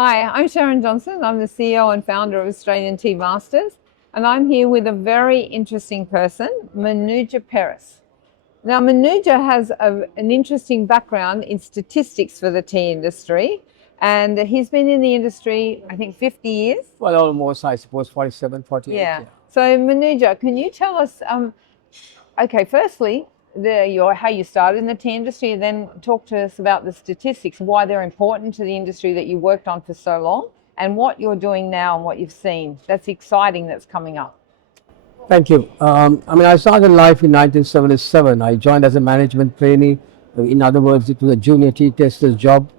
Hi, I'm Sharyn Johnston. I'm the CEO and founder of Australian Tea Masters, and I'm here with a very interesting person, Manuja Peiris. Now, Manuja has an interesting background in statistics for the tea industry, and he's been in the industry, I think, 50 years. Well, almost, I suppose, 47, 48. Yeah. So, Manuja, can you tell us, okay, firstly, how you started in the tea industry, and then talk to us about the statistics, why they're important to the industry that you worked on for so long, and what you're doing now and what you've seen. That's exciting that's coming up. Thank you. I started life in 1977. I joined as a management trainee. In other words, it was a junior tea tester's job,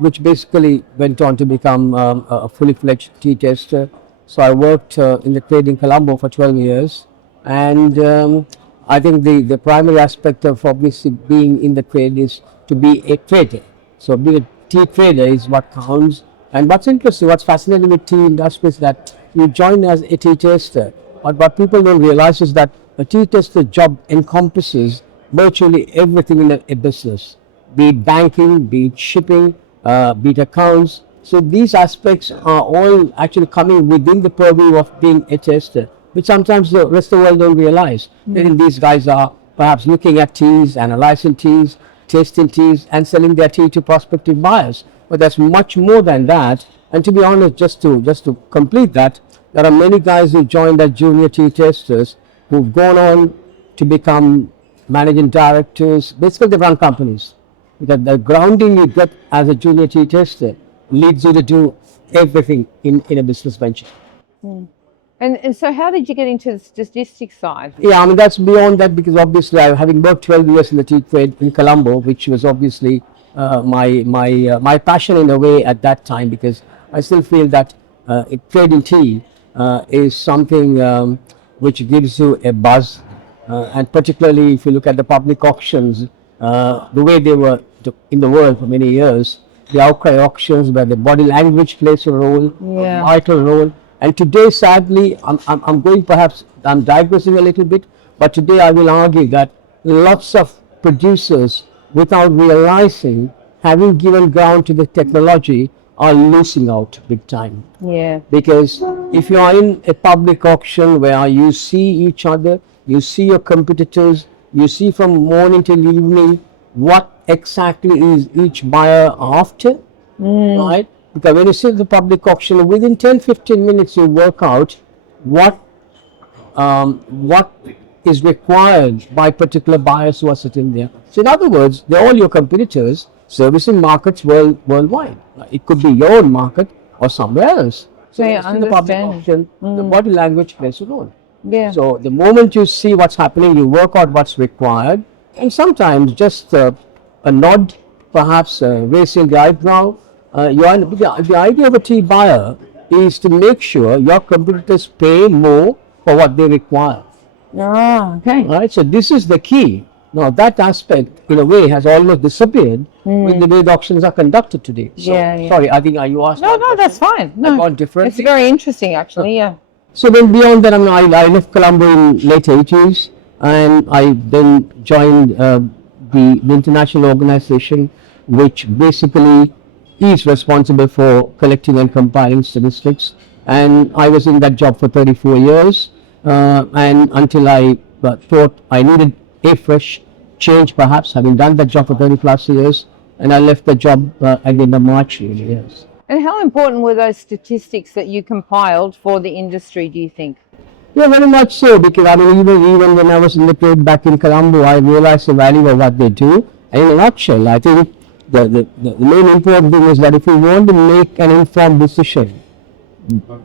which basically went on to become a fully fledged tea tester. So I worked in the trade in Colombo for 12 years. And I think the primary aspect of obviously being in the trade is to be a trader. So being a tea trader is what counts. And what's interesting, what's fascinating with tea industry is that you join as a tea tester. But what people don't realize is that a tea tester job encompasses virtually everything in a business, be it banking, be it shipping, be it accounts. So these aspects are all actually coming within the purview of being a tester, which sometimes the rest of the world don't realize. Then these guys are perhaps looking at teas, analyzing teas, tasting teas, and selling their tea to prospective buyers. But there's much more than that. And to be honest, just to complete that, there are many guys who joined as junior tea testers who've gone on to become managing directors. Basically, they run companies. Because the grounding you get as a junior tea tester leads you to do everything in a business venture. And so how did you get into the statistics side? Yeah, that's beyond that, because obviously having worked 12 years in the tea trade in Colombo, which was obviously my passion in a way at that time, because I still feel that trade in tea is something which gives you a buzz, and particularly if you look at the public auctions, the way they were in the world for many years, the outcry auctions where the body language plays a role, a vital role. And today, sadly, I'm digressing a little bit, but today I will argue that lots of producers, without realizing, having given ground to the technology, are losing out big time. Yeah. Because if you are in a public auction where you see each other, you see your competitors, you see from morning till evening what exactly is each buyer after, right? Because when you see the public auction, within 10-15 minutes you work out what is required by particular buyers who are sitting there. So in other words, they're all your competitors servicing markets worldwide. It could be your own market or somewhere else. So in the public auction, the body language plays a role. Yeah. So the moment you see what's happening, you work out what's required, and sometimes just a nod, perhaps raising the eyebrow. The idea of a tea buyer is to make sure your competitors pay more for what they require. Ah, okay. Right. So this is the key. Now that aspect, in a way, has almost disappeared with the way the auctions are conducted today. So, sorry, I think you asked. No, that's fine. No, it's very interesting, actually. Yeah. So then beyond that, I left Colombo in late 80s, and I then joined the international organization, which basically is responsible for collecting and compiling statistics. And I was in that job for 34 years, and until I thought I needed a fresh change, perhaps, having done that job for 30 plus years, and I left the job at the end of March, really, yes. And how important were those statistics that you compiled for the industry, do you think? Yeah, very much so, because even when I was in the trade back in Colombo, I realized the value of what they do. And in a nutshell, I think the main important thing is that if you want to make an informed decision,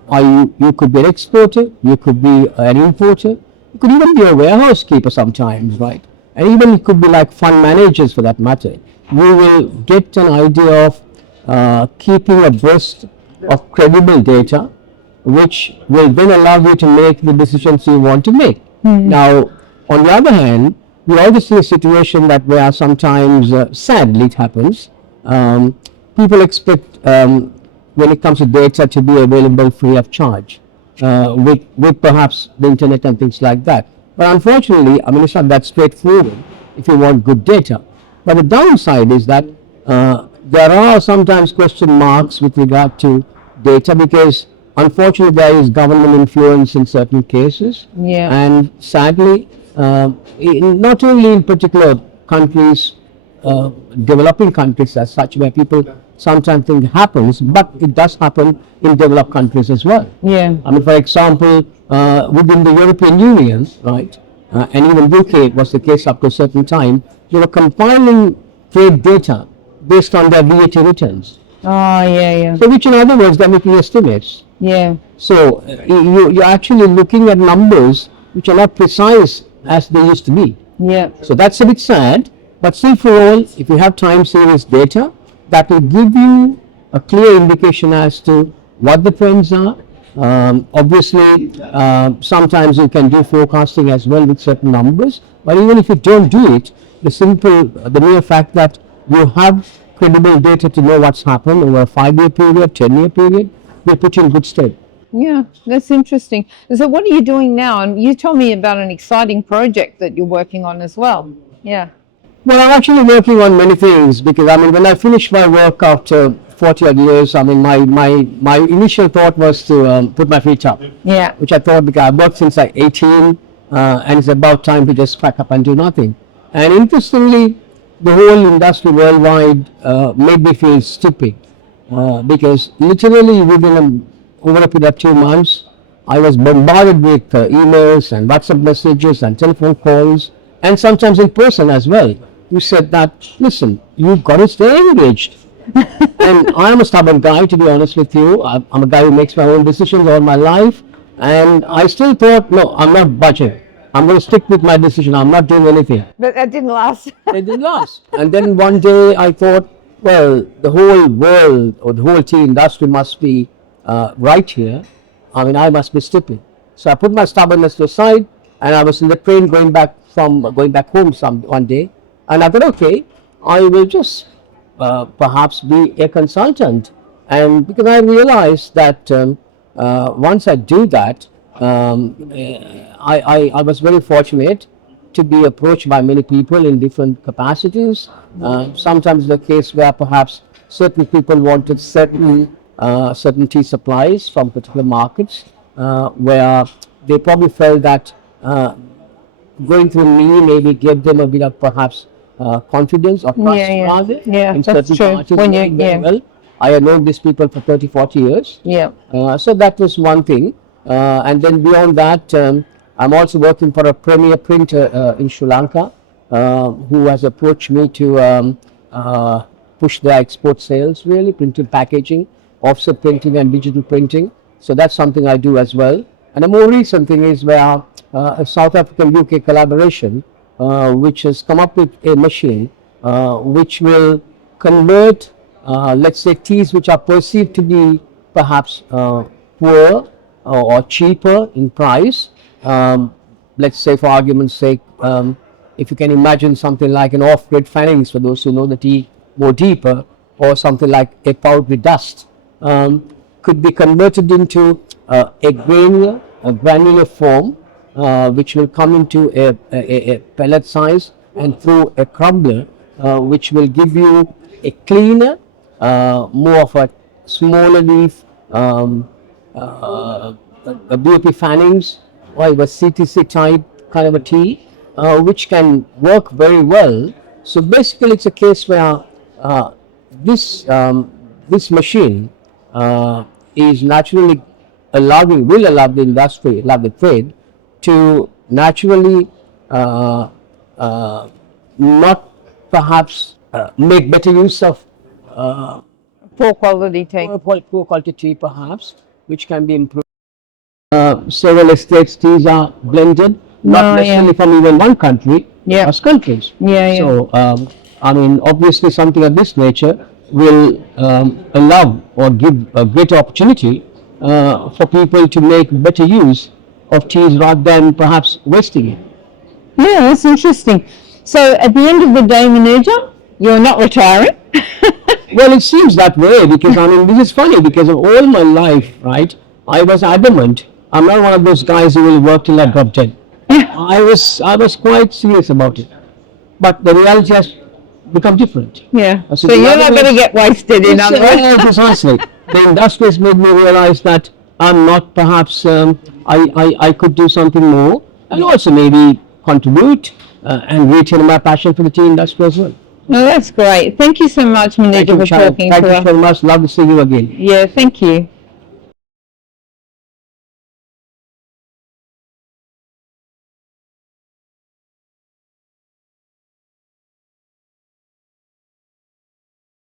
you could be an exporter, you could be an importer, you could even be a warehouse keeper sometimes, right? And even it could be like fund managers for that matter. You will get an idea of keeping abreast of credible data, which will then allow you to make the decisions you want to make. Now, on the other hand, we also see a situation that where sometimes, sadly it happens, people expect when it comes to data to be available free of charge, with perhaps the internet and things like that. But unfortunately, it's not that straightforward if you want good data. But the downside is that there are sometimes question marks with regard to data because unfortunately there is government influence in certain cases. Yeah. And sadly, not only in particular countries, developing countries as such, where people sometimes think it happens, but it does happen in developed countries as well. Yeah. I mean, for example, within the European Union, right, and even UK was the case up to a certain time, they were compiling trade data based on their VAT returns. Oh, yeah, yeah. So, which in other words, they're making estimates. Yeah. So, you're actually looking at numbers which are not precise as they used to be. Yeah. So, that's a bit sad. But still, for all, if you have time series data, that will give you a clear indication as to what the trends are. Obviously, sometimes you can do forecasting as well with certain numbers. But even if you don't do it, the mere fact that you have credible data to know what's happened over a 5-year period, 10-year period, will put you in good stead. Yeah, that's interesting. So what are you doing now? And you told me about an exciting project that you're working on as well. Yeah. Well, I'm actually working on many things because I mean, when I finished my work after 40 odd years, I mean, my initial thought was to put my feet up. Yeah. Which I thought because I've worked since like 18, and it's about time to just pack up and do nothing. And interestingly, the whole industry worldwide made me feel stupid because literally over a period of 2 months, I was bombarded with emails and WhatsApp messages and telephone calls, and sometimes in person as well. You said that, listen, you've got to stay engaged. And I'm a stubborn guy, to be honest with you. I'm a guy who makes my own decisions all my life. And I still thought, no, I'm not budging. I'm going to stick with my decision. I'm not doing anything. But that didn't last. It didn't last. And then one day I thought, well, the whole world or the whole tea industry must be right here. I mean, I must be stupid. So I put my stubbornness aside, and I was in the train going back home one day. And I thought, okay, I will just perhaps be a consultant. And because I realized that once I do that, I was very fortunate to be approached by many people in different capacities. Sometimes the case where perhaps certain people wanted certain tea supplies from particular markets, where they probably felt that going through me maybe gave them a bit of perhaps confidence or trust rather in certain parties. Well, I have known these people for 30, 40 years. Yeah. So that was one thing. And then beyond that, I'm also working for a premier printer in Sri Lanka who has approached me to push their export sales, really, printing, packaging, offset printing and digital printing. So that's something I do as well. And a more recent thing is where a South African UK collaboration which has come up with a machine which will convert, let's say, teas which are perceived to be perhaps poor or cheaper in price. Let's say, for argument's sake, if you can imagine something like an off-grade Fannings, for those who know the tea more deeper, or something like a powdery dust, could be converted into a granular form, which will come into a pellet size and through a crumbler, which will give you a cleaner, more of a smaller leaf, a BOP Fannings, or a CTC type kind of a tea, which can work very well. So basically, it's a case where this machine is naturally will allow the industry, allow the trade to naturally not perhaps make better use of Poor quality tea. poor quality tea perhaps, which can be improved. Several estates teas are blended, not necessarily from even one country, across countries. So, I mean, obviously something of this nature will allow or give a great opportunity for people to make better use of teas rather than perhaps wasting it. Yeah, that's interesting. So at the end of the day, Manuja, you're not retiring? Well, it seems that way because, I mean, this is funny because of all my life, right, I was adamant. I'm not one of those guys who will work till I drop dead. I was quite serious about it. But the reality has become different. Yeah. So So in you're other not going to words- get wasted, in other words. Yeah, precisely. The industry has made me realize that I'm not perhaps, I could do something more and also maybe contribute and retain my passion for the tea industry as well. No, that's great. Thank you so much, Thank Manuja, you, for Sharyn. talking Thank to you us. so much. Love to see you again. Yeah, thank you.